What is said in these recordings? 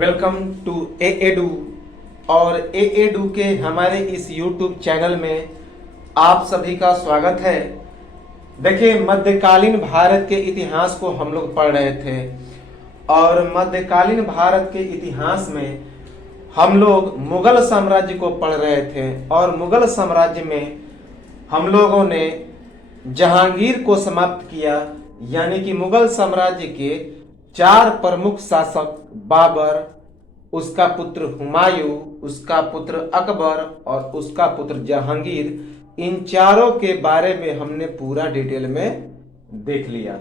Welcome to एएडू। और एएडू के हमारे इस यूट्यूब चैनल में आप सभी का स्वागत है। देखिए, मध्यकालीन भारत के इतिहास को हम लोग पढ़ रहे थे और मध्यकालीन भारत के इतिहास में हम लोग मुगल साम्राज्य को पढ़ रहे थे और मुगल साम्राज्य में हम लोगों ने जहांगीर को समाप्त किया, यानी कि मुगल साम्राज्य के 4 प्रमुख शासक बाबर, उसका पुत्र हुमायूं, उसका पुत्र अकबर और उसका पुत्र जहांगीर, इन चारों के बारे में हमने पूरा डिटेल में देख लिया।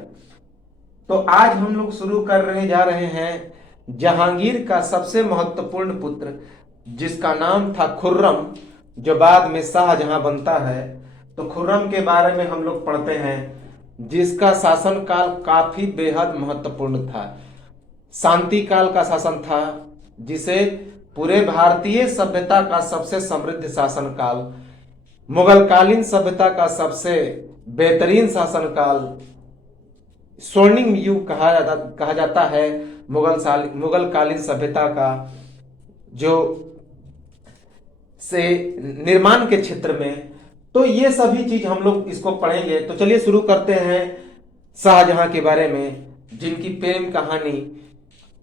तो आज हम लोग शुरू करने जा रहे हैं जहांगीर का सबसे महत्वपूर्ण पुत्र, जिसका नाम था खुर्रम, जो बाद में शाहजहां बनता है। तो खुर्रम के बारे में हम लोग पढ़ते हैं, जिसका शासनकाल काफी बेहद महत्वपूर्ण था। शांति काल का शासन था, जिसे पूरे भारतीय सभ्यता का सबसे समृद्ध शासनकाल, मुगलकालीन सभ्यता का सबसे बेहतरीन शासनकाल, स्वर्णिम युग कहा जाता है मुगलकालीन सभ्यता का, जो से निर्माण के क्षेत्र में। तो ये सभी चीज हम लोग इसको पढ़ेंगे। तो चलिए शुरू करते हैं शाहजहां के बारे में, जिनकी प्रेम कहानी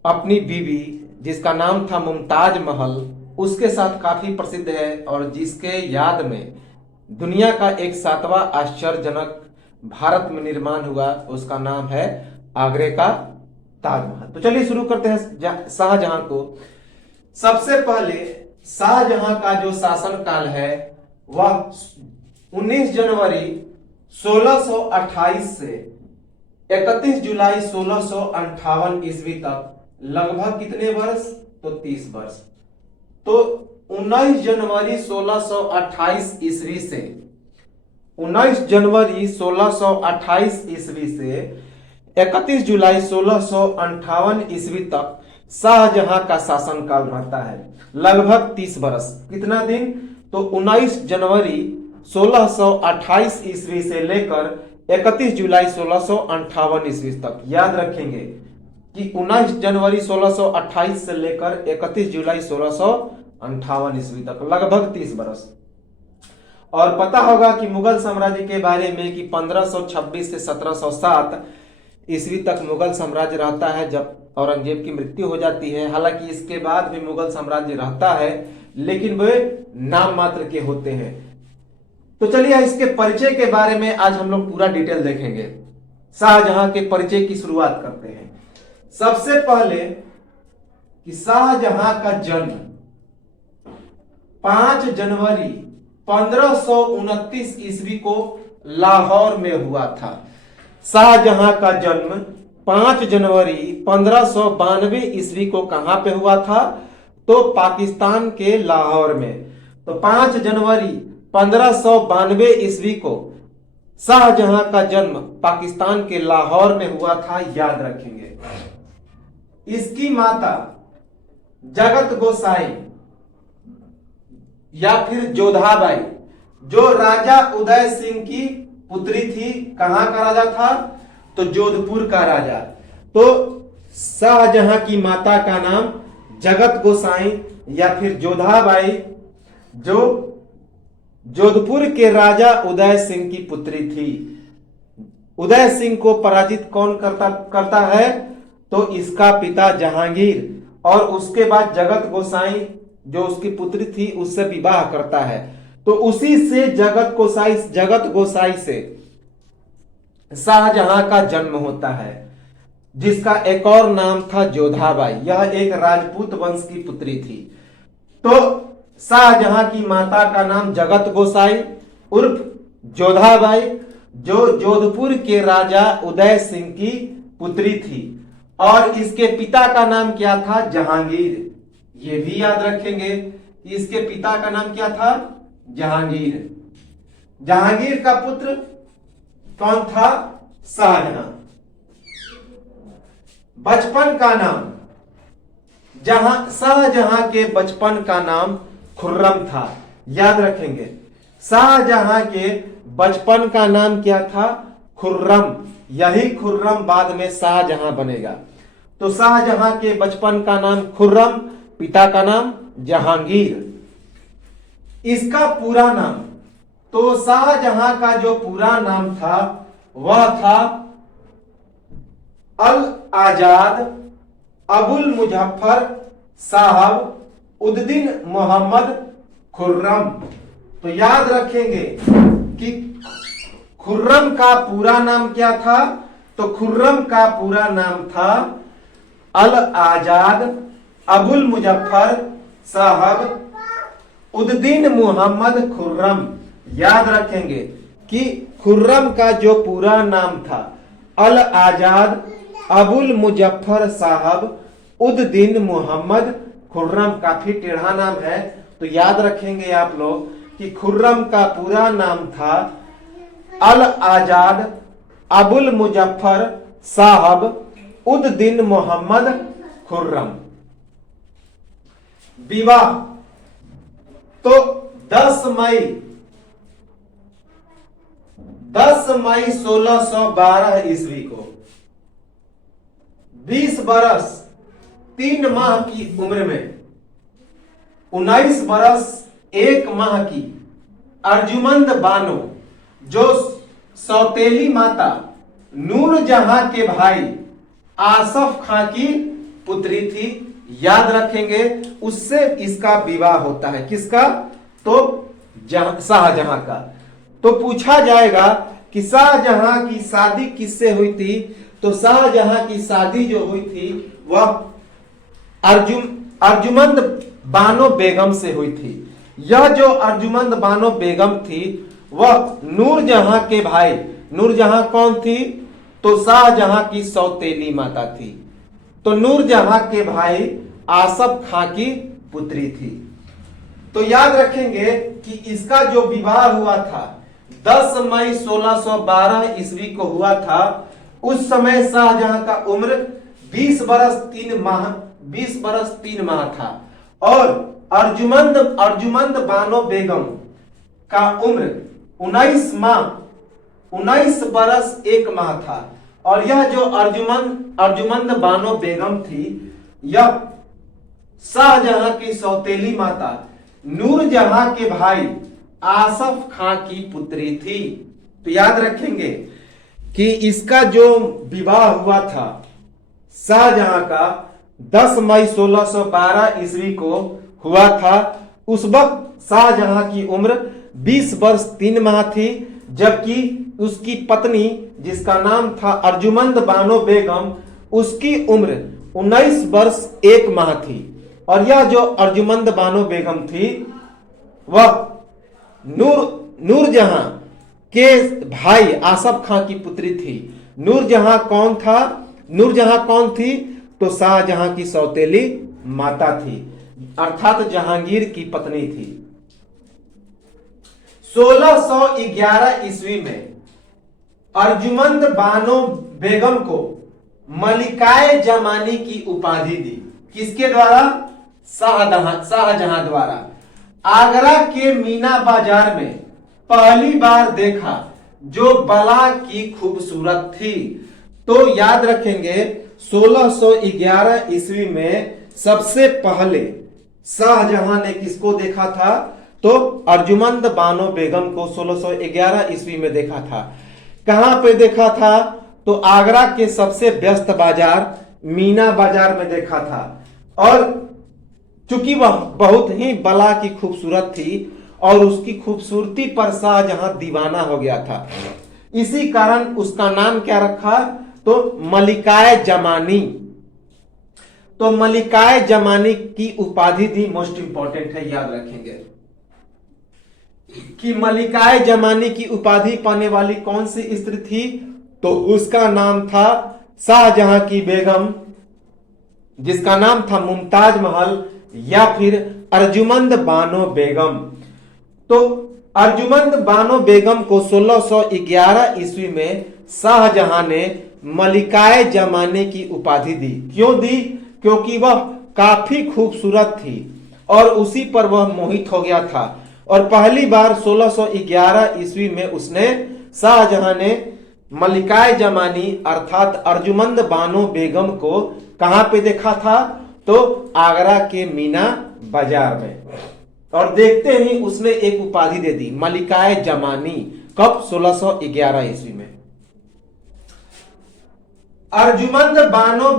अपनी बीवी, जिसका नाम था मुमताज महल, उसके साथ काफी प्रसिद्ध है और जिसके याद में दुनिया का एक 7वां आश्चर्यजनक भारत में निर्माण हुआ, उसका नाम है आगरे का ताजमहल। तो चलिए शुरू करते हैं शाहजहां को। सबसे पहले शाहजहां का जो शासनकाल है वह 19 जनवरी 1628 से 31 जुलाई 1658 ईस्वी तक, लगभग कितने वर्ष? तो 30 वर्ष। तो 19 जनवरी 1628 ईस्वी से 19 जनवरी 1628 ईस्वी से 31 जुलाई 1658 ईस्वी तक शाहजहां का शासनकाल रहता है, लगभग 30 वर्ष। कितना दिन? तो 19 जनवरी 1628 ईस्वी से लेकर 31 जुलाई 1658 ईस्वी तक। याद रखेंगे कि 19 जनवरी 1628 से लेकर 31 जुलाई 1658 ईस्वी तक, लगभग 30 वर्ष। और पता होगा कि मुगल साम्राज्य के बारे में कि 1526 से 1707 ईस्वी तक मुगल साम्राज्य रहता है, जब औरंगजेब की मृत्यु हो जाती है। हालांकि इसके बाद भी मुगल साम्राज्य रहता है, लेकिन वे नाम मात्र के होते हैं। तो चलिए इसके परिचय के बारे में आज हम लोग पूरा डिटेल देखेंगे। शाहजहां के परिचय की शुरुआत करते हैं। सबसे पहले कि शाहजहां का जन्म 5 जनवरी 1529 ईस्वी को लाहौर में हुआ था। शाहजहां का जन्म 5 जनवरी 1592 ईस्वी को कहां पे हुआ था? तो पाकिस्तान के लाहौर में। तो 5 जनवरी 1592 ईस्वी को शाहजहां का जन्म पाकिस्तान के लाहौर में हुआ था, याद रखेंगे। इसकी माता जगत गोसाई या फिर जोधाबाई, जो राजा उदय सिंह की पुत्री थी। कहां का राजा था? तो जोधपुर का राजा। तो शाहजहां की माता का नाम जगत गोसाई या फिर जोधाबाई, जो जोधपुर के राजा उदय सिंह की पुत्री थी। उदय सिंह को पराजित कौन करता है? तो इसका पिता जहांगीर, और उसके बाद जगत गोसाई जो उसकी पुत्री थी उससे विवाह करता है। तो उसी से जगत गोसाई से शाहजहां का जन्म होता है, जिसका एक और नाम था जोधाबाई। यह एक राजपूत वंश की पुत्री थी। तो शाहजहां की माता का नाम जगत गोसाई उर्फ जोधाबाई, जो जोधपुर के राजा उदय सिंह की पुत्री थी, और इसके पिता का नाम क्या था? जहांगीर। ये भी याद रखेंगे, इसके पिता का नाम क्या था? जहांगीर। जहांगीर का पुत्र कौन था? शाहजहां। बचपन का नाम शाहजहां के बचपन का नाम खुर्रम था, याद रखेंगे। शाहजहां के बचपन का नाम क्या था? खुर्रम। यही खुर्रम बाद में शाहजहां बनेगा। तो शाहजहां के बचपन का नाम खुर्रम, पिता का नाम जहांगीर। इसका पूरा नाम, तो शाहजहां का जो पूरा नाम था वह था अल आजाद अबुल मुजफ्फर साहब उद्दीन मोहम्मद खुर्रम। तो याद रखेंगे कि खुर्रम का पूरा नाम क्या था, तो खुर्रम का पूरा नाम था अल आजाद अबुल मुजफ्फर साहब उद्दीन मोहम्मद खुर्रम। याद रखेंगे कि खुर्रम का जो पूरा नाम था अल आजाद अबुल मुजफ्फर साहब उद्दीन मोहम्मद खुर्रम। काफी टेढ़ा नाम है, तो याद रखेंगे आप लोग कि खुर्रम का पूरा नाम था अल आजाद अबुल मुजफ्फर साहब उद्दीन मोहम्मद खुर्रम। विवाह, तो 10 मई 1612 ईस्वी को 20 बरस 3 माह की उम्र में 19 बरस 1 माह की अर्जुमंद बानो, जो सौतेली माता नूरजहां के भाई आसफ खां की पुत्री थी, याद रखेंगे, उससे इसका विवाह होता है। किसका, तो शाहजहां का। तो पूछा जाएगा कि शाहजहां की शादी किससे हुई थी, तो शाहजहां की शादी जो हुई थी वह अर्जुमंद बानो बेगम से हुई थी। यह जो अर्जुमंद बानो बेगम थी वह नूरजहां के भाई, नूरजहां कौन थी, तो शाहजहां की सौतेली माता थी। तो नूरजहां के भाई आसफ खां की पुत्री थी। तो याद रखेंगे कि इसका जो विवाह हुआ था 10 मई 1612 ईस्वी को हुआ था। उस समय शाहजहां का उम्र 20 बरस 3 माह था और अर्जुमंद बानो बेगम का उम्र 19 बरस 1 माह था। और यह जो अर्जुमंद बानो बेगम थी, यह शाहजहां की सौतेली माता नूरजहां के भाई आसफ खां की पुत्री थी। तो याद रखेंगे कि इसका जो विवाह हुआ था शाहजहां का 10 मई 1612 ईस्वी को हुआ था। उस वक्त शाहजहां की उम्र 20 वर्ष 3 माह थी, जबकि उसकी पत्नी जिसका नाम था अर्जुमंद बानो बेगम, उसकी उम्र 19 वर्ष 1 माह थी। और यह जो अर्जुमंद बानो बेगम थी वह नूरजहां के भाई आसफ खां की पुत्री थी। नूरजहां कौन था, नूरजहां कौन थी, तो शाहजहां की सौतेली माता थी, अर्थात जहांगीर की पत्नी थी। 1611 ईस्वी में अर्जुमंद बानो बेगम को मलिकाए जमानी की उपाधि दी। किसके द्वारा, शाहजहां द्वारा। आगरा के मीना बाजार में पहली बार देखा जो बला की खूबसूरत थी। तो याद रखेंगे 1611 ईस्वी में सबसे पहले शाहजहां ने किसको देखा था, तो अर्जुमंद बानो बेगम को 1611 ईस्वी में देखा था। कहां पे देखा था, तो आगरा के सबसे व्यस्त बाजार मीना बाजार में देखा था। और चूंकि वह बहुत ही बला की खूबसूरत थी और उसकी खूबसूरती पर शाहजहां दीवाना हो गया था, इसी कारण उसका नाम क्या रखा, तो मलिकाए जमानी। तो मलिकाए जमानी की उपाधि दी। मोस्ट इंपॉर्टेंट है, याद रखेंगे कि मलिकाए जमानी की उपाधि पाने वाली कौन सी स्त्री थी, तो उसका नाम था शाहजहां की बेगम, जिसका नाम था मुमताज महल या फिर अर्जुमंद बानो बेगम। तो अर्जुमंद बानो बेगम को 1611 ईस्वी में शाहजहां ने मलिकाए जमाने की उपाधि दी। क्यों दी, क्योंकि वह काफी खूबसूरत थी और उसी पर वह मोहित हो गया था। और पहली बार 1611 ईस्वी में उसने, शाहजहां ने मलिकाए जमानी अर्थात अर्जुमंद बानो बेगम को कहां पे देखा था? तो आगरा के मीना बाजार में। और देखते ही उसने एक उपाधि दे दी, मलिकाए जमानी। कब? 1611 ईस्वी में। अर्जुमंद बानो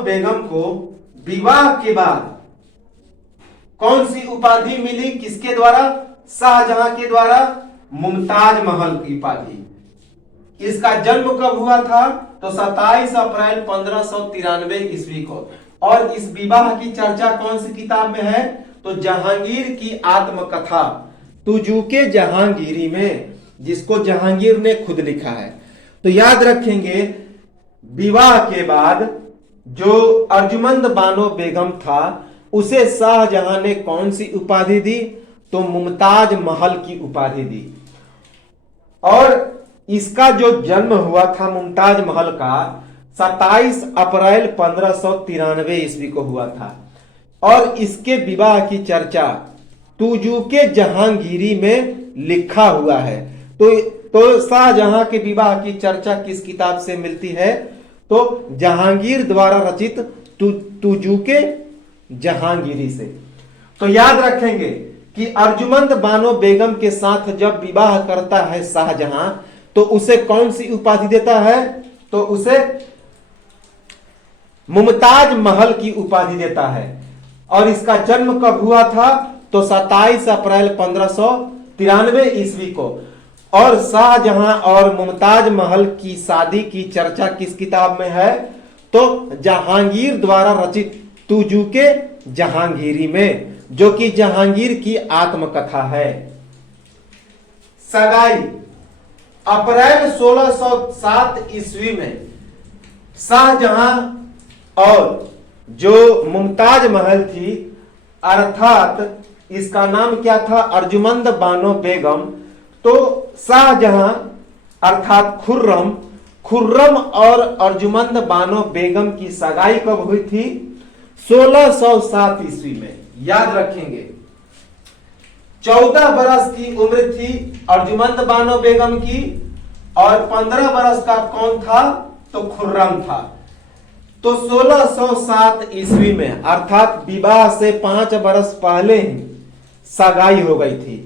बेगम को विवाह के बाद कौन सी उपाधि मिली? किसके द्वारा? शाहजहां के द्वारा मुमताज महल की उपाधि। इसका जन्म कब हुआ था? तो 27 अप्रैल 1593 ईस्वी को। और इस विवाह की चर्चा कौन सी किताब में है? तो जहांगीर की आत्मकथा तुजुके जहांगीरी में, जिसको जहांगीर ने खुद लिखा है। तो याद रखेंगे, विवाह के बाद जो अर्जुमंद बानो बेगम था उसे शाहजहां ने कौन सी उपाधि दी? तो मुमताज महल की उपाधि दी। और इसका जो जन्म हुआ था मुमताज महल का 27 अप्रैल 1593 ईस्वी को हुआ था। और इसके विवाह की चर्चा तुजुके जहांगीरी में लिखा हुआ है। तो शाहजहां के विवाह की चर्चा किस किताब से मिलती है? तो जहांगीर द्वारा रचित तुजुके जहांगीरी से। तो याद रखेंगे कि अर्जुमंद बानो बेगम के साथ जब विवाह करता है शाहजहां, तो उसे कौन सी उपाधि देता है? तो उसे मुमताज महल की उपाधि देता है। और इसका जन्म कब हुआ था? तो 27 अप्रैल 1593 ईस्वी को। और शाहजहां और मुमताज महल की शादी की चर्चा किस किताब में है? तो जहांगीर द्वारा रचित तुजुके जहांगीरी में, जो कि जहांगीर की आत्मकथा है। सगाई अप्रैल 1607 ईस्वी में शाहजहां और जो मुमताज महल थी, अर्थात इसका नाम क्या था? अर्जुमंद बानो बेगम। तो शाहजहां अर्थात खुर्रम और अर्जुमंद बानो बेगम की सगाई कब हुई थी? 1607 ईस्वी में। याद रखेंगे, 14 बरस की उम्र थी अर्जुमंद बानो बेगम की, और 15 बरस का कौन था? तो खुर्रम था। तो 1607 ईस्वी में अर्थात विवाह से 5 बरस पहले ही सगाई हो गई थी।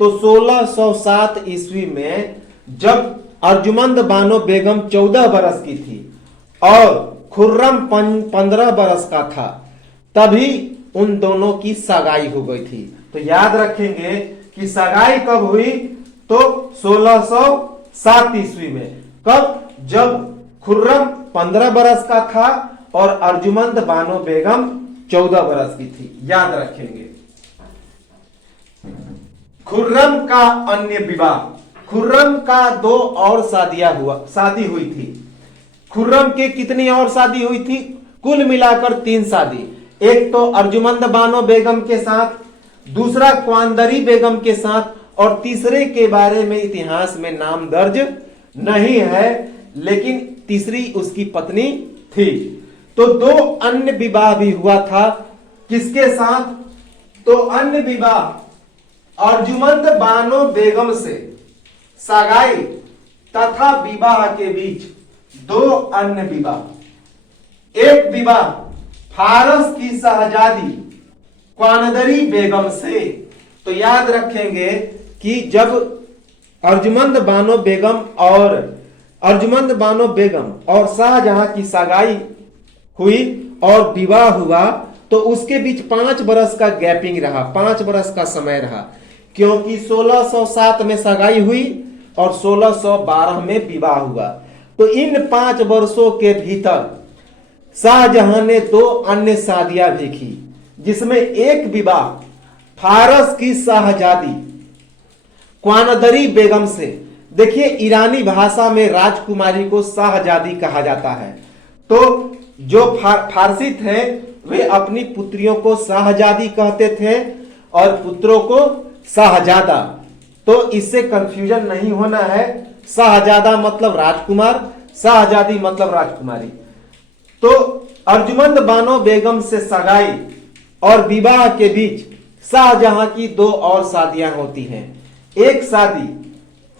तो 1607 ईस्वी में जब अर्जुमंद बानो बेगम 14 बरस की थी और खुर्रम 15 बरस का था, तभी उन दोनों की सगाई हो गई थी। तो याद रखेंगे कि सगाई कब हुई? तो 1607 ईस्वी में। कब? जब खुर्रम 15 बरस का था और अर्जुमंद बानो बेगम 14 बरस की थी। याद रखेंगे। खुर्रम का अन्य विवाह। खुर्रम का 2 और शादी हुई थी। खुर्रम के कितनी और शादी हुई थी? कुल मिलाकर 3 शादी। एक तो अर्जुमंद बानो बेगम के साथ, दूसरा क्वांदरी बेगम के साथ, और तीसरे के बारे में इतिहास में नाम दर्ज नहीं है, लेकिन तीसरी उसकी पत्नी थी। तो 2 अन्य विवाह भी हुआ था। किसके साथ? तो अन्य विवाह अर्जुमंद बानो बेगम से सगाई तथा विवाह के बीच 2 अन्य विवाह। एक विवाह फारस की शहजादी क्वानदरी बेगम से। तो याद रखेंगे कि जब अर्जुमंद बानो बेगम और शाहजहां की सगाई हुई और विवाह हुआ, तो उसके बीच 5 बरस का गैपिंग रहा, 5 बरस का समय रहा, क्योंकि 1607 में सगाई हुई और 1612 में विवाह हुआ। तो इन 5 वर्षों के भीतर शाहजहां ने 2 अन्य शादियां भी की, जिसमें एक विवाह फारस की शहजादी क्वानदरी बेगम से। देखिए, ईरानी भाषा में राजकुमारी को शाहजादी कहा जाता है। तो जो फारसी थे वे अपनी पुत्रियों को शाहजादी कहते थे और पुत्रों को शाहजादा। तो इससे कंफ्यूजन नहीं होना है। शाहजादा मतलब राजकुमार, शाहजादी मतलब राजकुमारी। तो अर्जुमंद बानो बेगम से सगाई और विवाह के बीच शाहजहां की 2 और शादियां होती हैं। एक शादी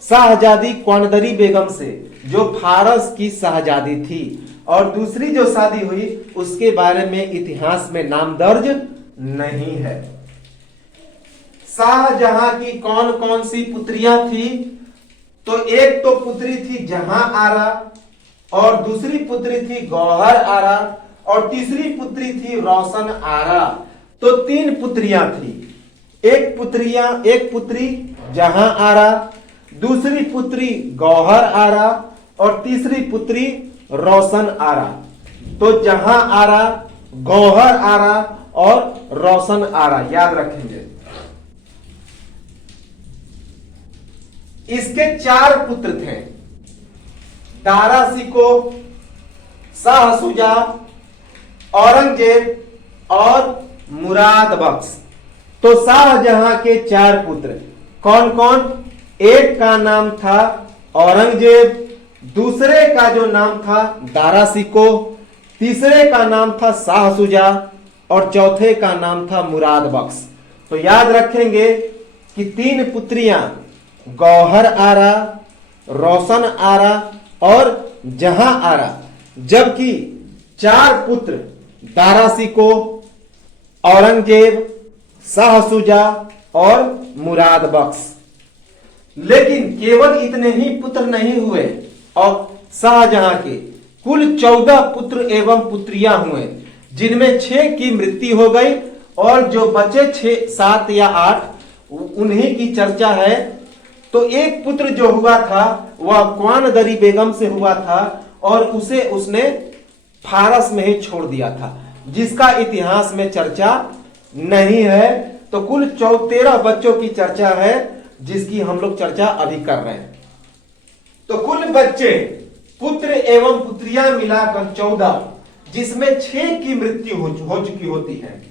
शाहजादी क्वानदरी बेगम से, जो फारस की शाहजादी थी, और दूसरी जो शादी हुई उसके बारे में इतिहास में नाम दर्ज नहीं है। शाहजहां की कौन कौन सी पुत्रियां थी? तो एक तो पुत्री थी जहां आरा, और दूसरी पुत्री थी गौहर आरा, और तीसरी पुत्री थी रोशन आरा। तो 3 पुत्रियां थी। एक पुत्री जहां आरा, दूसरी पुत्री गौहर आरा, और तीसरी पुत्री रोशन आरा। तो जहां आरा, गौहर आरा और रोशन आरा, याद रखेंगे। इसके 4 पुत्र थे, दारा शिको, शाह शुजा, औरंगजेब और मुराद बख्श। तो शाहजहां के 4 पुत्र कौन कौन? एक का नाम था औरंगजेब, दूसरे का जो नाम था दारा शिको, तीसरे का नाम था शाह शुजा, और चौथे का नाम था मुराद बख्श। तो याद रखेंगे कि 3 पुत्रियां गौहर आरा, रोशन आरा और जहां आरा, जबकि 4 पुत्र दारा शिको, औरंगजेब, शाह शुजा और मुराद बख्श। लेकिन केवल इतने ही पुत्र नहीं हुए, और शाहजहां के कुल 14 पुत्र एवं पुत्रियां हुए, जिनमें 6 की मृत्यु हो गई, और जो बचे 6, 7 या 8 उन्हीं की चर्चा है। तो एक पुत्र जो हुआ था वह क्वानदरी बेगम से हुआ था, और उसे उसने फारस में ही छोड़ दिया था, जिसका इतिहास में चर्चा नहीं है। तो कुल 13 बच्चों की चर्चा है, जिसकी हम लोग चर्चा अभी कर रहे हैं। तो कुल बच्चे, पुत्र एवं पुत्रियां मिलाकर 14, जिसमें 6 की मृत्यु हो चुकी होती है।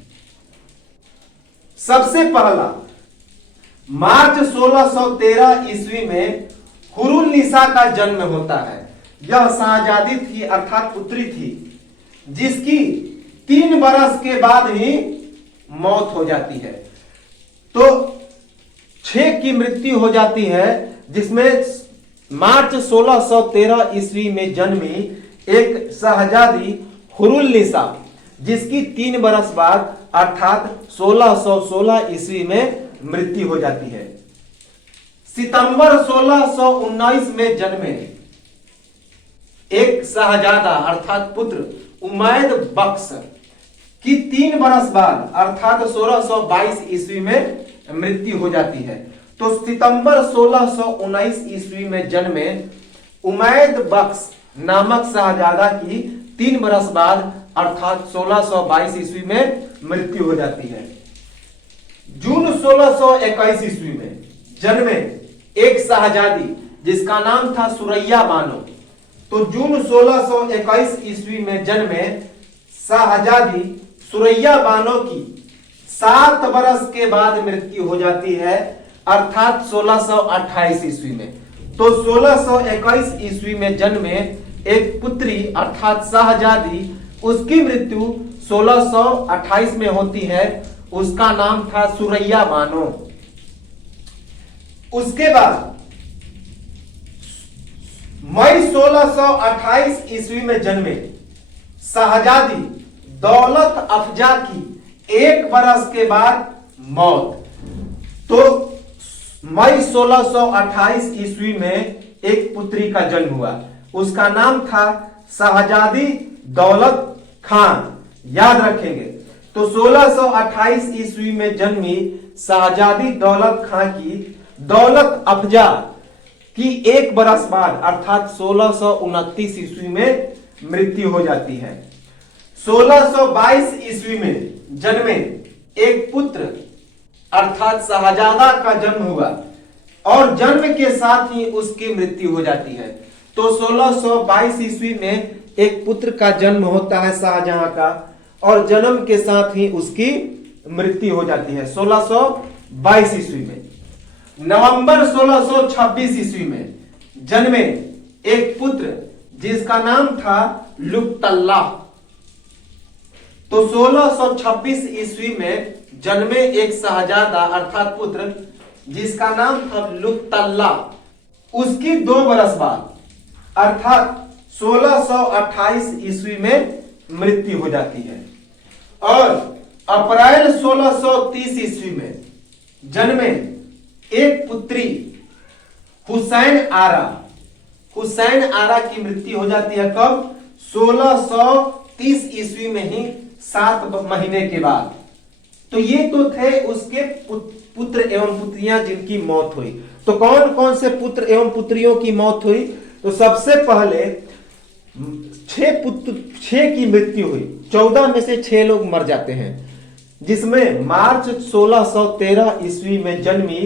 सबसे पहला मार्च 1613 ईस्वी में हुरुन्निसा का जन्म होता है। यह शाहजादी थी, अर्थात पुत्री थी, जिसकी 3 बरस के बाद ही मौत हो जाती है। तो 6 की मृत्यु हो जाती है, जिसमें मार्च 1613 ईस्वी में जन्मी एक शाहजादी हुरुन्निसा, जिसकी 3 बरस बाद अर्थात 1616 ईस्वी में मृत्यु हो जाती है। सितंबर 1619 में जन्मे एक शाहजादा अर्थात पुत्र उमैद बख्श की 3 बरस बाद अर्थात 1622 ईस्वी में मृत्यु हो जाती है। तो सितंबर 1619 ईस्वी में जन्मे उमैद बख्श नामक शाहजादा की 3 बरस बाद अर्थात 1622 ईस्वी में मृत्यु हो जाती है। जून 1621 ईस्वी में जन्मे एक शाहजादी जिसका नाम था सुरैया बानो। तो जून 1621 ईस्वी में जन्मे शाहजादी सुरैया बानो की 7 बरस के बाद मृत्यु हो जाती है, अर्थात 1628 ईस्वी में। तो 1621 ईस्वी में जन्मे एक पुत्री अर्थात शाहजादी, उसकी मृत्यु 1628 में होती है। उसका नाम था सुरैया बानो। उसके बाद मई 1628 ईस्वी में जन्मे शाहजादी दौलत अफजा की 1 बरस के बाद मौत। तो मई 1628 ईस्वी में एक पुत्री का जन्म हुआ, उसका नाम था शाहजादी दौलत खान। याद रखेंगे। तो 1628 ईस्वी में जन्मी शाहजादी दौलत खां की दौलत अफजा की 1 बरस बाद अर्थात 1629 ईस्वी में मृत्यु हो जाती है। 1622 ईस्वी में जन्मे एक पुत्र अर्थात शाहजादा का जन्म हुआ, और जन्म के साथ ही उसकी मृत्यु हो जाती है। तो 1622 ईस्वी में एक पुत्र का जन्म होता है शाहजहां का, और जन्म के साथ ही उसकी मृत्यु हो जाती है 1622 ईस्वी में। नवंबर 1626 ईस्वी में जन्मे एक पुत्र जिसका नाम था लुक्तल्ला। तो 1626 ईस्वी में जन्मे एक शाहजादा अर्थात पुत्र जिसका नाम था लुक्तल्ला, उसकी 2 बरस बाद अर्थात 1628 ईस्वी में मृत्यु हो जाती है। और अप्रैल 1630 ईस्वी में जन्मे एक पुत्री हुसैन आरा की मृत्यु हो जाती है। कब? 1630 ईस्वी में ही 7 महीने के बाद। तो ये तो थे उसके पुत्र एवं पुत्रियां जिनकी मौत हुई। तो कौन कौन से पुत्र एवं पुत्रियों की मौत हुई? तो सबसे पहले 6 की मृत्यु हुई। 14 में से 6 लोग मर जाते हैं, जिसमें मार्च 1613 ईस्वी में जन्मी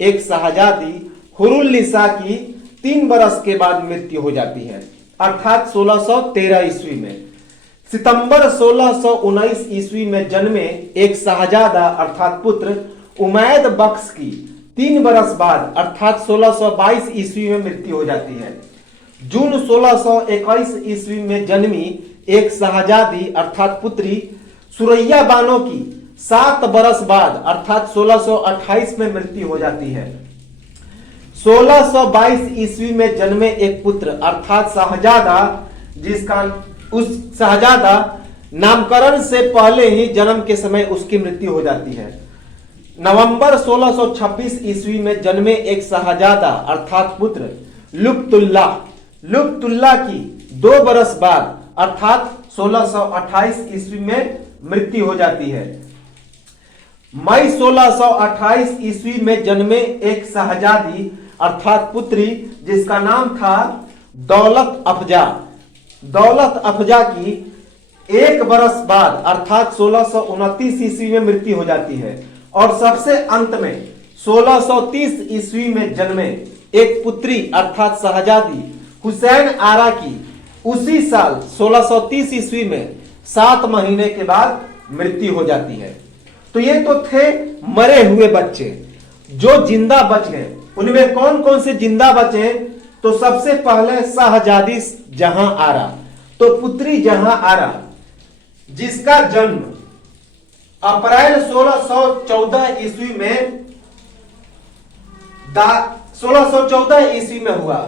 एक शहजादी हुरुलनिसा की 3 बरस के बाद मृत्यु हो जाती है, अर्थात 1613 ईस्वी में। सितंबर 1619 ईस्वी में जन्मे एक शहजादा अर्थात पुत्र उमैद बख्श की 3 बरस बाद अर्थात 1622 ईस्वी में मृत्यु हो जाती है। जून 1621 ईस्वी में जन्मी एक शहजादी अर्थात पुत्री सुरैया बानो की 7 बरस बाद अर्थात 1628 में मृत्यु हो जाती है। 1622 ईस्वी में जन्मे एक पुत्र अर्थात शहजादा, जिसका उस शहजादा नामकरण से पहले ही जन्म के समय उसकी मृत्यु हो जाती है। नवंबर 1626 ईस्वी में जन्मे एक शहजादा अर्थात पुत्र लुब्तुल्लाह की 2 बरस बाद अर्थात 1628 ईस्वी में मृत्यु हो जाती है। मई 1628 ईस्वी में जन्मे एक शहजादी अर्थात पुत्री, जिसका नाम था दौलत अफजा की 1 बरस बाद अर्थात 1629 ईस्वी में मृत्यु हो जाती है। और सबसे अंत में 1630 ईस्वी में जन्मे एक पुत्री अर्थात शहजादी हुसैन आरा की उसी साल 1630 ईस्वी में 7 महीने के बाद मृत्यु हो जाती है। तो ये तो थे मरे हुए बच्चे। जो जिंदा बच गए उनमें कौन कौन से जिंदा बचे? तो सबसे पहले शहजादी जहां आरा, तो पुत्री जहां आरा, जिसका जन्म अप्रैल 1614 ईस्वी में 1614 ईस्वी में हुआ।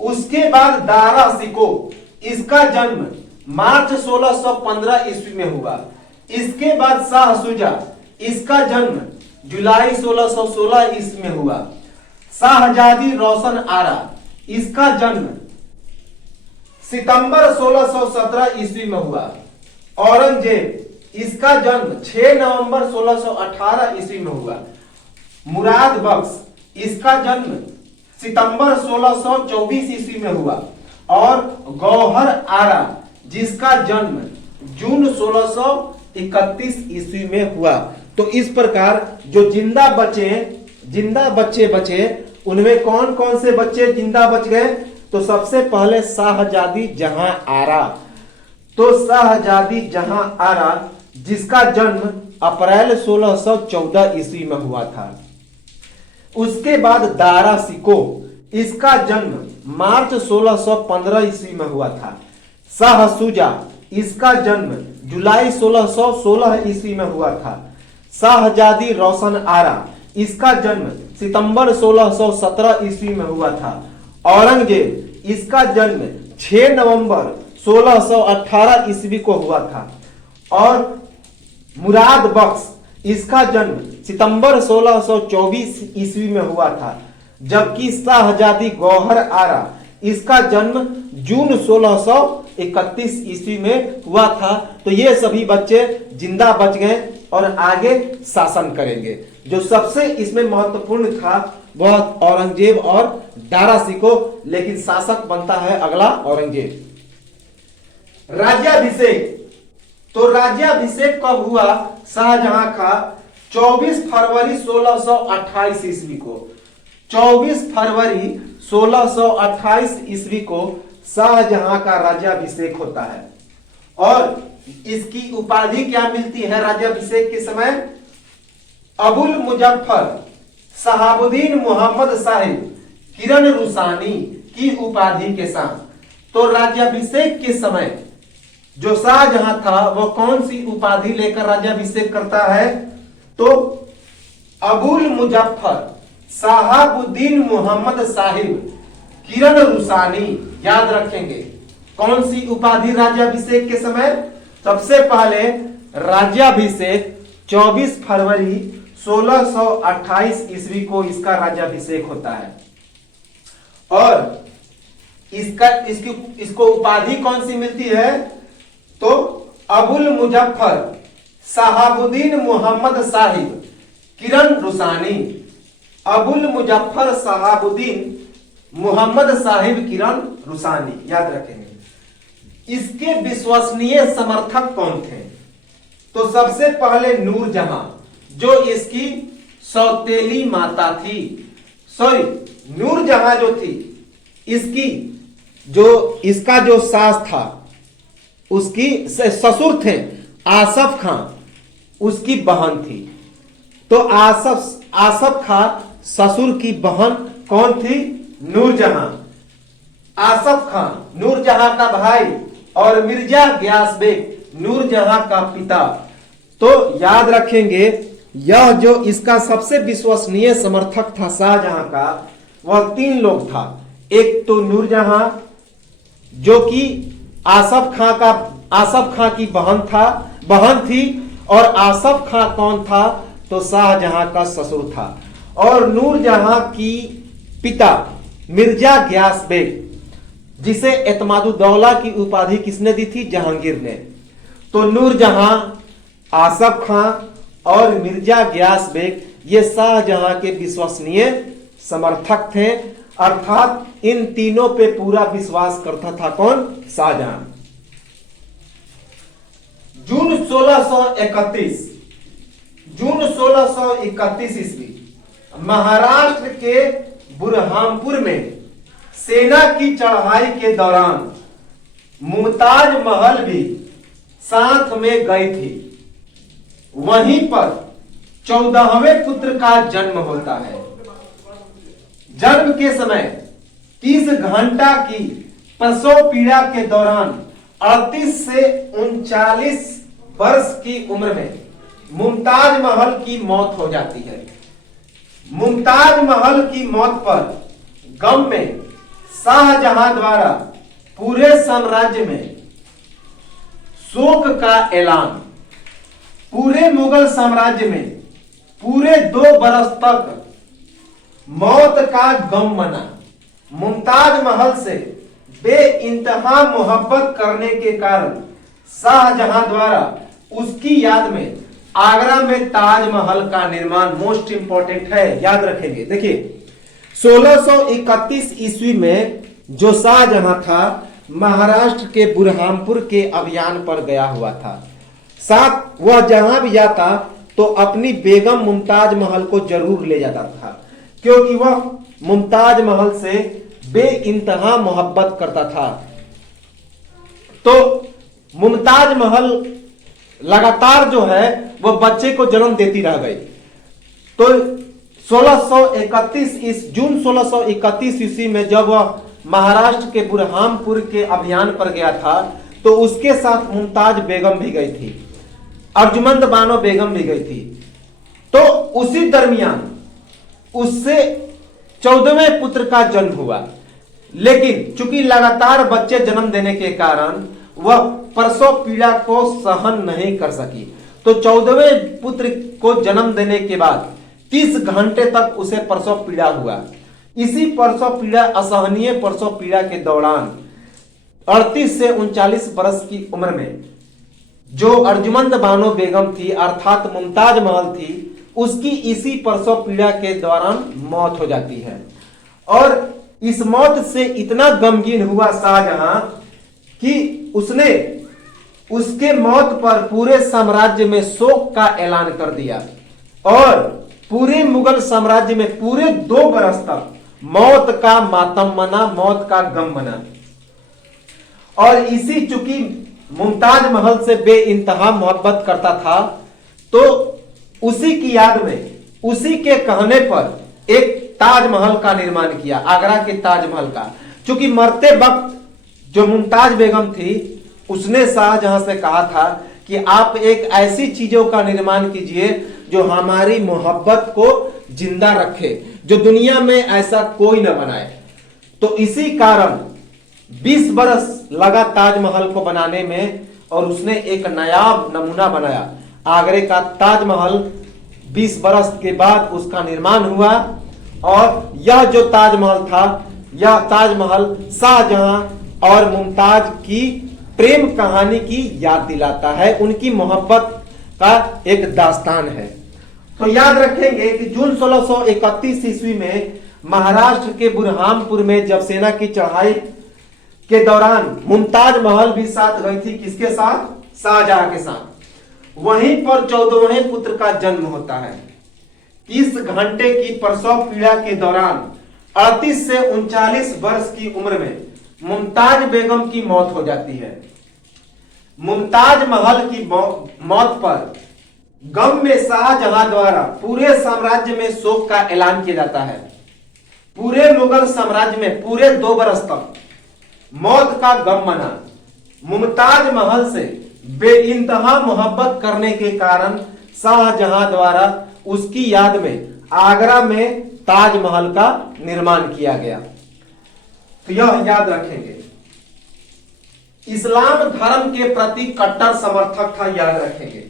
उसके बाद दारा सिको, इसका जन्म मार्च 1615 ईस्वी में हुआ। इसके बाद शाह सुजा, इसका जन्म जुलाई 1616 ईस्वी में हुआ। शाहजादी रोशन आरा, इसका जन्म सितंबर 1617 ईस्वी में हुआ। औरंगजेब, इसका जन्म 6 नवंबर 1618 ईस्वी में हुआ। मुराद बख्श, इसका जन्म सितंबर 1624 ईस्वी में हुआ। और गौहर आरा, जिसका जन्म जून 1631 ईस्वी में हुआ। तो इस प्रकार जो जिंदा बच्चे बचे उनमें कौन कौन से बच्चे जिंदा बच गए? तो सबसे पहले शाहजादी जहां आरा, तो शाहजादी जहां आरा जिसका जन्म अप्रैल 1614 ईस्वी में हुआ था। उसके बाद दारा सिको, इसका जन्म मार्च 1615 ईस्वी में हुआ था। शाह सुजा, इसका जन्म जुलाई 1616 ईस्वी में हुआ था। शाहजादी रोशन आरा, इसका जन्म सितंबर 1617 ईस्वी में हुआ था। औरंगजेब, इसका जन्म 6 नवंबर 1618 ईस्वी को हुआ था। और मुराद बख्श, इसका जन्म सितंबर 1624 ईस्वी में हुआ था। जबकि शाहजादी गौहर आरा, इसका जन्म जून 1631 ईस्वी में हुआ था। तो ये सभी बच्चे जिंदा बच गए और आगे शासन करेंगे। जो सबसे इसमें महत्वपूर्ण था वह औरंगजेब और दारा सिको, लेकिन शासक बनता है अगला औरंगजेब। राज्याभिषेक, तो राज्याभिषेक कब हुआ शाहजहां का? 24 फरवरी 1628 ईस्वी को। 24 फरवरी 1628 ईस्वी को शाहजहां का राज्याभिषेक होता है। और इसकी उपाधि क्या मिलती है राज्याभिषेक के समय? अबुल मुजफ्फर शहाबुद्दीन मोहम्मद साहिब किरण रुसानी की उपाधि के साथ। तो राज्याभिषेक के समय जो शाहजहां था वह कौन सी उपाधि लेकर राज्याभिषेक करता है? तो अबुल मुजफ्फर शहाबुद्दीन मोहम्मद साहिब किरण रुसानी, याद रखेंगे। कौन सी उपाधि राज्याभिषेक के समय? सबसे पहले राज्याभिषेक 24 फरवरी 1628 ईस्वी को इसका राज्याभिषेक होता है। और इसको उपाधि कौन सी मिलती है? तो अबुल मुजफ्फर साहबुद्दीन मोहम्मद साहिब किरण रुसानी, अबुल मुजफ्फर साहबुद्दीन मोहम्मद साहिब किरण रुसानी, याद रखेंगे। इसके विश्वसनीय समर्थक कौन थे? तो सबसे पहले नूरजहां, जो इसकी सौतेली माता थी, सॉरी नूरजहां जो थी इसका जो सास था, उसकी ससुर थे आसफ खां, उसकी बहन थी। तो आसफ खां ससुर की बहन कौन थी? नूरजहां। आसफ खां नूरजहां का भाई और मिर्जा गयास बेग नूरजहां का पिता। तो याद रखेंगे, यह जो इसका सबसे विश्वसनीय समर्थक था शाहजहां का, वह 3 लोग था। एक तो नूरजहां, जो कि आसफ खां की बहन थी, और आसफ खां कौन था? तो शाहजहां का ससुर था। और नूरजहां की पिता मिर्जा गयास बेग, जिसे एतमादुद्दौला की उपाधि किसने दी थी? जहांगीर ने। तो नूरजहां, आसफ खां और मिर्जा गयास बेग ये शाहजहां के विश्वसनीय समर्थक थे, अर्थात इन तीनों पे पूरा विश्वास करता था कौन? शाहजहां। जून 1631 ईस्वी महाराष्ट्र के बुरहानपुर में सेना की चढ़ाई के दौरान मुमताज महल भी साथ में गई थी। वहीं पर 14वें पुत्र का जन्म होता है। जन्म के समय 30 घंटा की प्रसव पीड़ा के दौरान 38 से 39 वर्ष की उम्र में मुमताज महल की मौत हो जाती है। मुमताज महल की मौत पर गम में शाहजहां द्वारा पूरे साम्राज्य में शोक का ऐलान, पूरे मुगल साम्राज्य में पूरे 2 बरस तक मौत का गम मना। मुमताज महल से बेइंतहा मोहब्बत करने के कारण शाहजहां द्वारा उसकी याद में आगरा में ताजमहल का निर्माण मोस्ट इंपॉर्टेंट है, याद रखेंगे। देखिए 1631 ईस्वी में जो शाहजहां था, महाराष्ट्र के बुरहानपुर के अभियान पर गया हुआ था। साथ वह जहां भी जाता तो अपनी बेगम मुमताज महल को जरूर ले जाता था, क्योंकि वह मुमताज महल से बेइंतहा मोहब्बत करता था। तो मुमताज महल लगातार जो है वह बच्चे को जन्म देती रह गई। तो जून 1631 ईस्वी में जब वह महाराष्ट्र के बुरहानपुर के अभियान पर गया था, तो उसके साथ मुमताज बेगम भी गई थी, अर्जुमंद बानो बेगम भी गई थी। तो उसी दरमियान उससे 14वें पुत्र का जन्म हुआ, लेकिन चूंकि लगातार बच्चे जन्म देने के कारण वह प्रसव पीड़ा को सहन नहीं कर सकी। तो 14वें पुत्र को जन्म देने के बाद 30 घंटे तक उसे प्रसव पीड़ा हुआ। इसी प्रसव पीड़ा, असहनीय प्रसव पीड़ा के दौरान 38 से 39 वर्ष की उम्र में जो अर्जुमंद बानो बेगम थी, अर्थात मुमताज महल थी, उसकी इसी प्रसव पीड़ा के दौरान मौत हो जाती है। और इस मौत से इतना गमगीन हुआ शाहजहां कि उसने उसके मौत पर पूरे साम्राज्य में शोक का ऐलान कर दिया, और पूरे मुगल साम्राज्य में पूरे 2 बरस तक मौत का मातम मना, मौत का गम मना। और इसी चूंकि मुमताज महल से बेइंतहा मोहब्बत करता था, तो उसी की याद में, उसी के कहने पर एक ताजमहल का निर्माण किया, आगरा के ताजमहल का। चूंकि मरते वक्त जो मुमताज बेगम थी, उसने शाहजहां से कहा था कि आप एक ऐसी चीजों का निर्माण कीजिए जो हमारी मोहब्बत को जिंदा रखे, जो दुनिया में ऐसा कोई न बनाए। तो इसी कारण 20 बरस लगा ताजमहल को बनाने में, और उसने एक नायाब नमूना बनाया। आगरे का ताजमहल 20 बरस के बाद उसका निर्माण हुआ, और यह जो ताजमहल था, यह ताजमहल शाहजहां और मुमताज की प्रेम कहानी की याद दिलाता है, उनकी मोहब्बत का एक दास्तान है। तो याद रखेंगे कि जून 1631 ईस्वी में महाराष्ट्र के बुरहानपुर में जब सेना की चढ़ाई के दौरान मुमताज महल भी साथ गई थी, किसके साथ? शाहजहां के साथ। वहीं पर 14वें पुत्र का जन्म होता है। 30 घंटे की प्रसव पीड़ा के दौरान 38 से 39 वर्ष की उम्र में मुमताज बेगम की मौत हो जाती है। मुमताज महल की मौत पर गम में शाहजहां द्वारा पूरे साम्राज्य में शोक का ऐलान किया जाता है। पूरे मुगल साम्राज्य में पूरे 2 बरस तक मौत का गम मना। मुमताज महल से बेइंतहा मोहब्बत करने के कारण शाहजहां द्वारा उसकी याद में आगरा में ताजमहल का निर्माण किया गया। तो यह याद रखेंगे। इस्लाम धर्म के प्रति कट्टर समर्थक था, याद रखेंगे,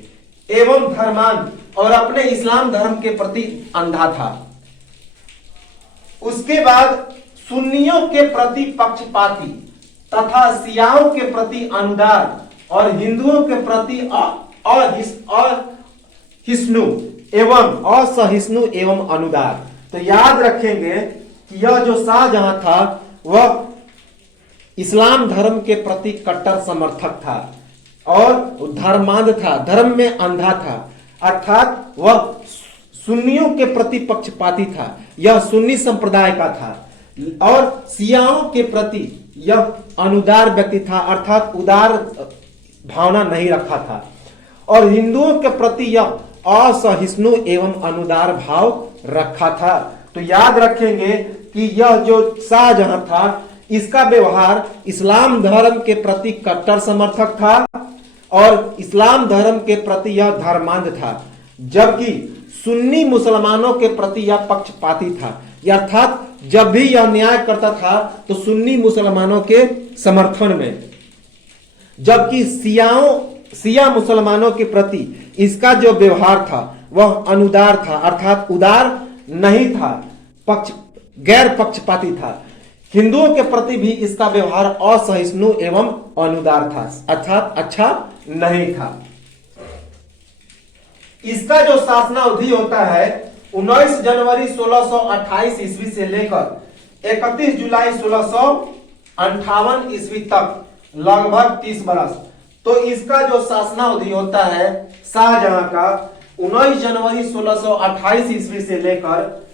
एवं धर्मान, और अपने इस्लाम धर्म के प्रति अंधा था। उसके बाद सुन्नियों के प्रति पक्षपाती तथा शियाओं के प्रति अनुदार और हिंदुओं के प्रति असहिष्णु एवं अनुदार। तो याद रखेंगे कि यह जो शाहजहां था वह इस्लाम धर्म के प्रति कट्टर समर्थक था और धर्मांध था, धर्म में अंधा था, अर्थात वह सुन्नियों के प्रति पक्षपाती था, यह सुन्नी संप्रदाय का था, और शियाओं के प्रति यह अनुदार व्यक्ति था, अर्थात उदार भावना नहीं रखा था, और हिंदुओं के प्रति यह असहिष्णु एवं अनुदार भाव रखा था। तो याद रखेंगे कि यह जो शाहजहां था, इसका व्यवहार इस्लाम धर्म के प्रति कट्टर समर्थक था और इस्लाम धर्म के प्रति यह धर्मांध था, जबकि सुन्नी मुसलमानों के प्रति यह पक्षपाती था, अर्थात जब भी यह न्याय करता था तो सुन्नी मुसलमानों के समर्थन में, जबकि शिया मुसलमानों के प्रति इसका जो व्यवहार था वह अनुदार था, अर्थात उदार नहीं था, गैर पक्षपाती था। हिंदुओं के प्रति भी इसका व्यवहार असहिष्णु एवं अनुदार था, अर्थात अच्छा नहीं था। इसका जो शासनावधि होता है 19 जनवरी 1628 ईस्वी से लेकर 31 जुलाई 1658 ईस्वी तक, लगभग 30 बरस। तो इसका जो शासनावधि होता है शाहजहां का 19 जनवरी 1628 ईस्वी से लेकर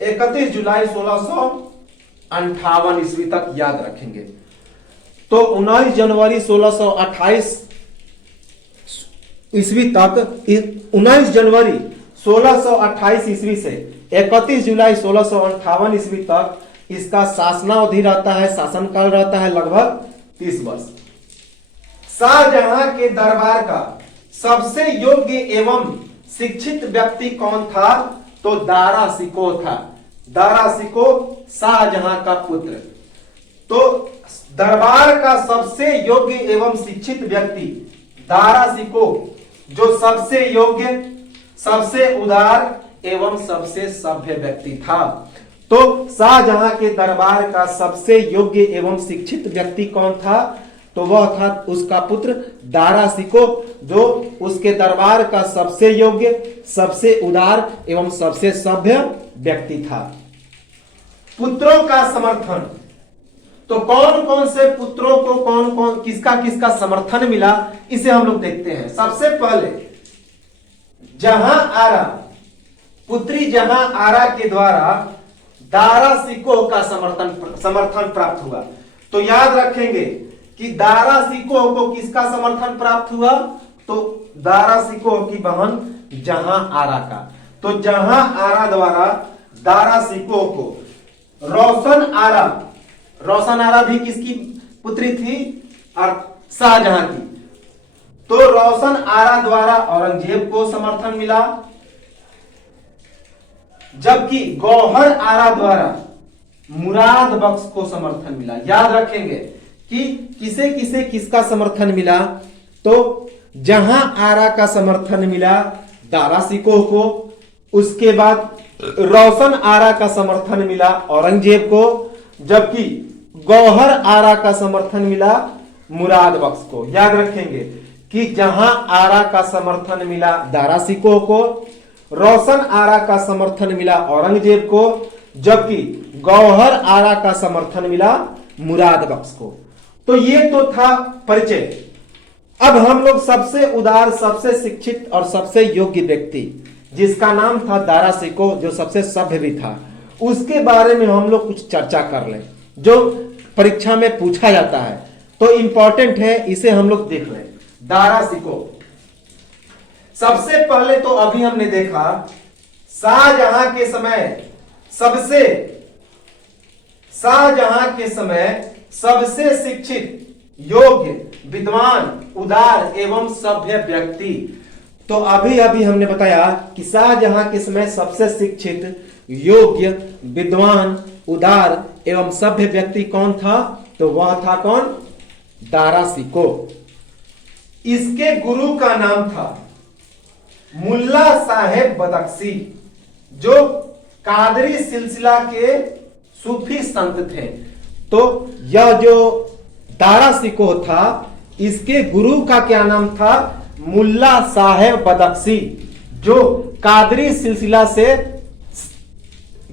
31 जुलाई 1658 ईस्वी तक, याद रखेंगे। तो 19 जनवरी 1628 ईस्वी तक, 19 जनवरी 1628 ईस्वी से 31 जुलाई 1658 ईस्वी तक इसका शासनावधि रहता है, शासनकाल रहता है लगभग 30 वर्ष। शाहजहां के दरबार का सबसे योग्य एवं शिक्षित व्यक्ति कौन था? तो दारा शिकोह था। दारा शिकोह शाहजहां का पुत्र। तो दरबार का सबसे योग्य एवं शिक्षित व्यक्ति दारा शिकोह, जो सबसे योग्य, सबसे उदार एवं सबसे सभ्य व्यक्ति था। तो शाहजहां के दरबार का सबसे योग्य एवं शिक्षित व्यक्ति कौन था? तो वह था उसका पुत्र दारा शिकोह, जो उसके दरबार का सबसे योग्य, सबसे उदार एवं सबसे सभ्य व्यक्ति था। पुत्रों का समर्थन। तो कौन कौन से पुत्रों को कौन कौन किसका किसका समर्थन मिला, इसे हम लोग देखते हैं। सबसे पहले जहां आरा, पुत्री जहां आरा के द्वारा दारा शिकोह का समर्थन प्राप्त हुआ। तो याद रखेंगे कि दारा शिकोह को किसका समर्थन प्राप्त हुआ? तो दारा शिकोह की बहन जहां आरा का। तो जहां आरा द्वारा दारा शिकोह को रोशन आरा भी किसकी पुत्री थी? शाहजहां की। तो रोशन आरा द्वारा औरंगजेब को समर्थन मिला, जबकि गौहर आरा द्वारा मुराद बख्श को समर्थन मिला। याद रखेंगे कि किसे किसे किसका समर्थन मिला, तो जहां आरा का समर्थन मिला दारा शिकोह को, उसके बाद रोशन आरा का समर्थन मिला औरंगजेब को, जबकि गौहर आरा का समर्थन मिला मुराद बख्श को। याद रखेंगे कि जहां आरा का समर्थन मिला दारा शिकोह को, रोशन आरा का समर्थन मिला औरंगजेब को, जबकि गौहर आरा का समर्थन मिला मुराद बख्श को। तो ये तो था परिचय। अब हम लोग सबसे उदार, सबसे शिक्षित और सबसे योग्य व्यक्ति जिसका नाम था दारा शिकोह, जो सबसे सभ्य भी था, उसके बारे में हम लोग कुछ चर्चा कर लें, जो परीक्षा में पूछा जाता है, तो इंपॉर्टेंट है, इसे हम लोग देख लें। दारा शिकोह, सबसे पहले तो अभी हमने देखा शाहजहां के समय सबसे शिक्षित, योग्य, विद्वान, उदार एवं सभ्य व्यक्ति। तो अभी हमने बताया कि शाहजहां के समय सबसे शिक्षित, योग्य, विद्वान, उदार एवं सभ्य व्यक्ति कौन था, तो वह था कौन, दारा शिकोह। इसके गुरु का नाम था मुल्ला साहेब बदख्शी, जो कादरी सिलसिला के सूफी संत थे। तो यह जो दारा शिकोह था, इसके गुरु का क्या नाम था, मुल्ला साहेब बदख्शी, जो कादरी सिलसिला से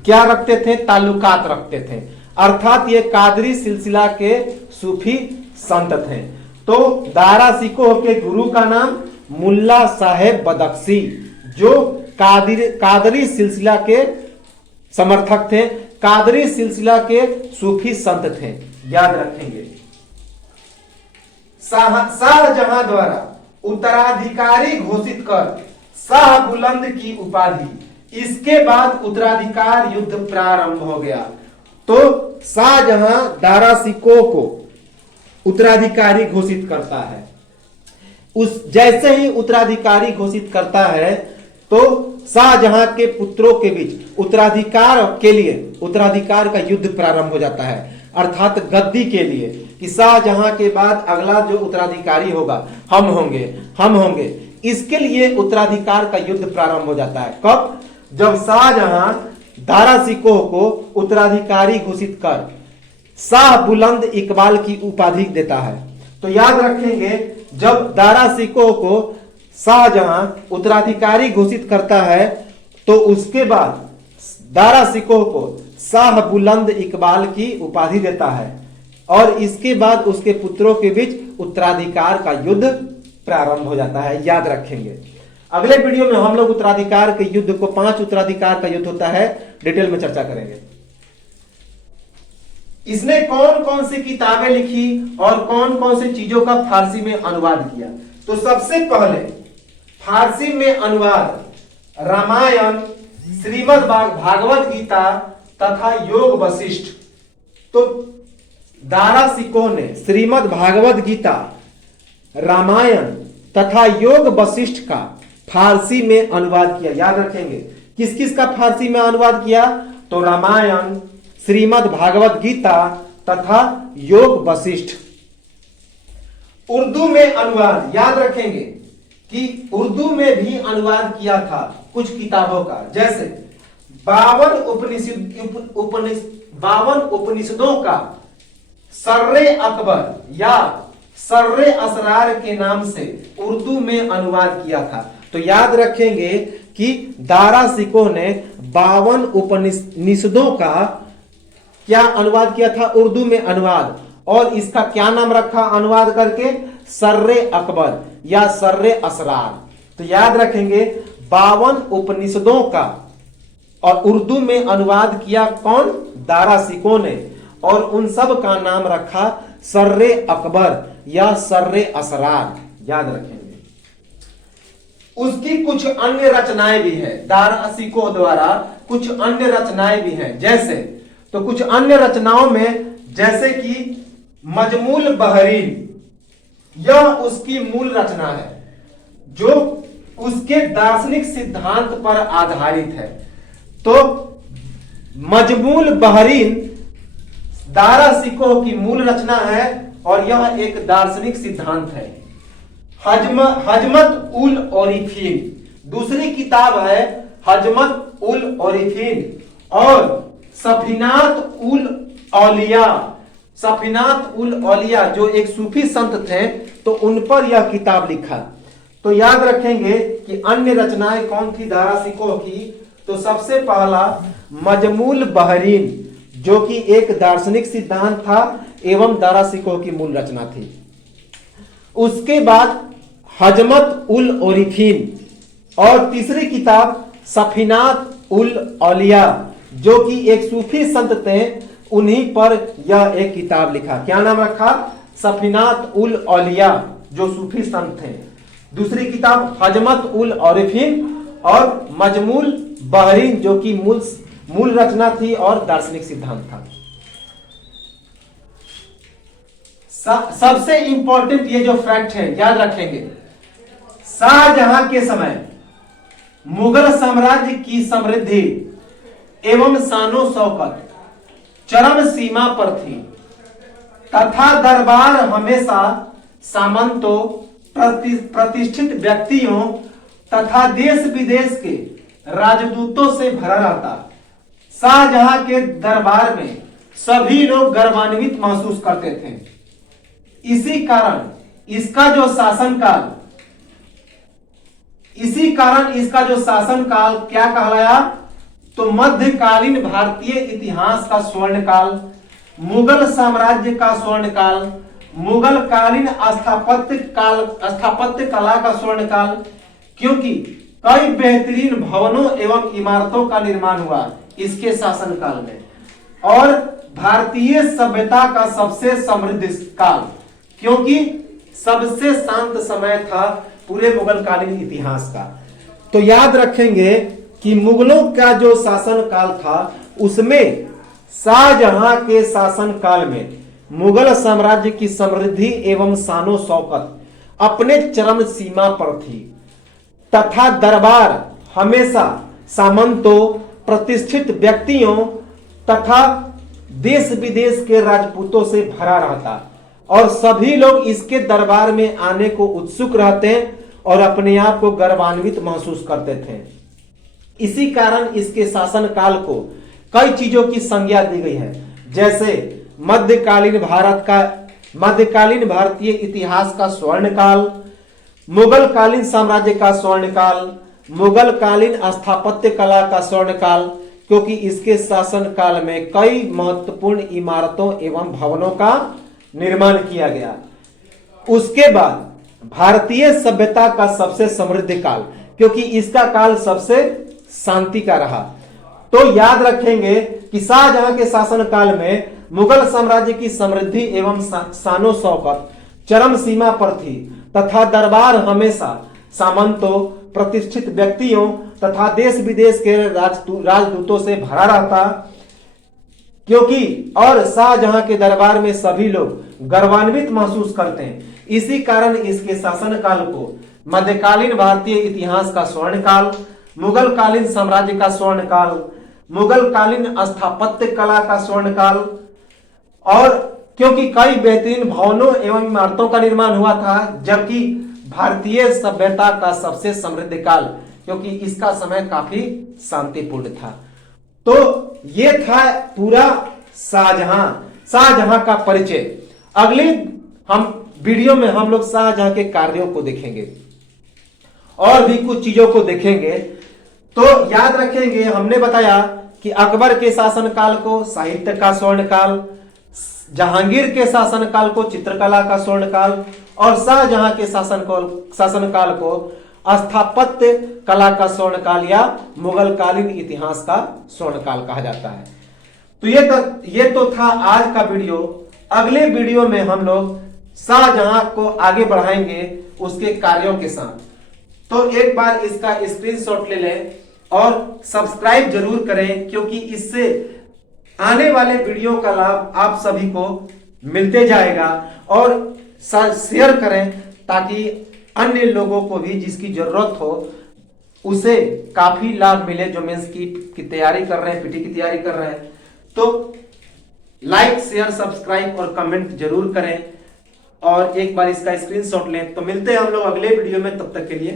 क्या रखते थे, ताल्लुकात रखते थे, अर्थात ये कादरी सिलसिला के सूफी संत थे। तो दारा शिकोह के गुरु का नाम मुल्ला साहेब बदख्शी, जो कादरी सिलसिला के समर्थक थे, कादरी सिलसिला के सूफी संत थे। याद रखेंगे शाहजहां द्वारा उत्तराधिकारी घोषित कर शाह बुलंद की उपाधि, इसके बाद उत्तराधिकार युद्ध प्रारंभ हो गया। तो शाहजहां दारा शिकोह को उत्तराधिकारी घोषित करता है। जैसे ही उत्तराधिकारी घोषित करता है, तो शाहजहां के पुत्रों के बीच उत्तराधिकार के लिए उत्तराधिकार का युद्ध प्रारंभ हो जाता है, अर्थात गद्दी के लिए, कि शाहजहां के बाद अगला जो उत्तराधिकारी होगा हम होंगे। इसके लिए उत्तराधिकार का युद्ध प्रारंभ हो जाता है। कब? जब शाहजहां दारा शिकोह को उत्तराधिकारी घोषित कर शाह बुलंद इकबाल की उपाधि देता है। तो याद रखेंगे, जब दारा शिकोह को शाहजहां उत्तराधिकारी घोषित करता है, तो उसके बाद दारा शिकोह को शाह बुलंद इकबाल की उपाधि देता है, और इसके बाद उसके पुत्रों के बीच उत्तराधिकार का युद्ध प्रारंभ हो जाता है। याद रखेंगे। अगले वीडियो में हम लोग उत्तराधिकार के युद्ध को, 5 उत्तराधिकार का युद्ध होता है, डिटेल में चर्चा करेंगे। इसने कौन कौन सी किताबें लिखी और कौन कौन सी चीजों का फारसी में अनुवाद किया? तो सबसे पहले फारसी में अनुवाद रामायण, श्रीमद् भागवत गीता तथा योग वशिष्ठ। तो दारा शिकोह ने श्रीमद् भागवत गीता, रामायण तथा योग वशिष्ठ का फारसी में अनुवाद किया। याद रखेंगे, किस किस का फारसी में अनुवाद किया? तो रामायण, श्रीमद् भागवत गीता तथा योग वशिष्ठ। उर्दू में अनुवाद, याद रखेंगे कि उर्दू में भी अनुवाद किया था कुछ किताबों का, जैसे 52 उपनिषदों का सर्रे अकबर या सर्रे असरार के नाम से उर्दू में अनुवाद किया था। तो याद रखेंगे कि दारा शिकोह ने 52 उपनिषदों का क्या अनुवाद किया था? उर्दू में अनुवाद, और इसका क्या नाम रखा अनुवाद करके? सर्रे अकबर या सर्रे असरार। तो याद रखेंगे 52 उपनिषदों का और उर्दू में अनुवाद किया कौन? दारा शिकोह ने, और उन सब का नाम रखा सर्रे अकबर या सर्रे असरार। याद रखेंगे। उसकी कुछ अन्य रचनाएं भी है, दारा शिकोह द्वारा कुछ अन्य रचनाएं भी हैं। जैसे, तो कुछ अन्य रचनाओं में जैसे कि मजमूल बहरीन, यह उसकी मूल रचना है जो उसके दार्शनिक सिद्धांत पर आधारित है। तो मजमूल बहरीन दारासिकोह की मूल रचना है और यह एक दार्शनिक सिद्धांत है। हजमत उल ओरिफिन दूसरी किताब है, हजमत उल ओरिफिन, और सफीनात उल औलिया, सफीनात उल औलिया जो एक सूफी संत थे, तो उन पर यह किताब लिखा। तो याद रखेंगे कि अन्य रचनाएं कौन थी दारासिकोह की, तो सबसे पहला मजमुल बहरीन जो कि एक दार्शनिक सिद्धांत था एवं दारासिकोह की मूल रचना थी। उसके बाद हजमत उल ओरिफिन, और तीसरी किताब सफीनात उल औलिया जो कि एक सूफी संत थे, उन्हीं पर यह एक किताब लिखा। क्या नाम रखा? सफीनात उल औलिया जो सूफी संत थे। दूसरी किताब हजमत उल ओरिफिन और मजमुल बहरीन जो कि मूल रचना थी और दार्शनिक सिद्धांत था। सबसे इंपॉर्टेंट ये जो फैक्ट है याद रखेंगे, शाहजहां के समय मुगल साम्राज्य की समृद्धि एवं शानो शौकत चरम सीमा पर थी तथा दरबार हमेशा सामंतों, प्रतिष्ठित व्यक्तियों तथा देश विदेश के राजदूतों से भरा रहता। शाहजहां के दरबार में सभी लोग गर्वान्वित महसूस करते थे। इसी कारण इसका जो शासनकाल क्या कहलाया, तो मध्यकालीन भारतीय इतिहास का स्वर्णकाल, मुगल साम्राज्य का स्वर्णकाल, मुगल कालीन स्थापत्य कला का स्वर्णकाल, क्योंकि कई बेहतरीन भवनों एवं इमारतों का निर्माण हुआ इसके शासनकाल में, और भारतीय सभ्यता का सबसे समृद्ध काल, क्योंकि सबसे शांत समय था पूरे मुगल कालीन इतिहास का। तो याद रखेंगे कि मुगलों का जो शासन काल था उसमें शाहजहां के शासन काल में मुगल साम्राज्य की समृद्धि एवं शानो शौकत अपने चरम सीमा पर थी तथा दरबार हमेशा सामंतों, प्रतिष्ठित व्यक्तियों तथा देश विदेश के राजपूतों से भरा रहता और सभी लोग इसके दरबार में आने को उत्सुक रहते और अपने आप को गर्वान्वित महसूस करते थे। इसी कारण इसके शासन काल को कई चीजों की संज्ञा दी गई है, जैसे मध्यकालीन भारतीय इतिहास का स्वर्णकाल, मुगल कालीन साम्राज्य का स्वर्णकाल, मुगल कालीन स्थापत्य कला का स्वर्णकाल, क्योंकि इसके शासन काल में कई महत्वपूर्ण इमारतों एवं भवनों का निर्माण किया गया। उसके बाद भारतीय सभ्यता का सबसे समृद्ध काल, क्योंकि इसका काल सबसे शांति का रहा। तो याद रखेंगे कि शाहजहां के शासन काल में मुगल साम्राज्य की समृद्धि एवं शानो शौकत चरम सीमा पर थी तथा दरबार हमेशा सामंतों, प्रतिष्ठित व्यक्तियों तथा देश विदेश के राजदूतों से भरा रहता, क्योंकि और शाहजहां के दरबार में सभी लोग गर्वान्वित महसूस करते हैं। इसी कारण इसके शासनकाल को मध्यकालीन भारतीय इतिहास का स्वर्णकाल, मुगल कालीन साम्राज्य का स्वर्णकाल, मुगल कालीन स्थापत्य कला का स्वर्णकाल, और क्योंकि कई बेहतरीन भवनों एवं इमारतों का निर्माण हुआ था, जबकि भारतीय सभ्यता का सबसे समृद्ध काल, क्योंकि इसका समय काफी शांतिपूर्ण था। तो ये था पूरा शाहजहां का परिचय। अगली वीडियो में हम लोग शाहजहां के कार्यों को देखेंगे और भी कुछ चीजों को देखेंगे। तो याद रखेंगे, हमने बताया कि अकबर के शासनकाल को साहित्य का स्वर्णकाल, जहांगीर के शासनकाल को चित्रकला का स्वर्णकाल, और शाहजहां के शासनकाल को स्थापत्य कला का स्वर्णकाल या मुगल कालीन इतिहास का स्वर्णकाल कहा जाता है। तो ये तो था आज का वीडियो। अगले वीडियो में हम लोग शाहजहां को आगे बढ़ाएंगे उसके कार्यों के साथ। तो एक बार इसका स्क्रीनशॉट ले लें और सब्सक्राइब जरूर करें, क्योंकि इससे आने वाले वीडियो का लाभ आप सभी को मिलते जाएगा, और शेयर करें ताकि अन्य लोगों को भी जिसकी जरूरत हो उसे काफी लाभ मिले, जो मेंस की तैयारी कर रहे हैं, पीटी की तैयारी कर रहे हैं। तो लाइक शेयर सब्सक्राइब और कमेंट जरूर करें और एक बार इसका स्क्रीनशॉट लें। तो मिलते हैं हम लोग अगले वीडियो में, तब तक के लिए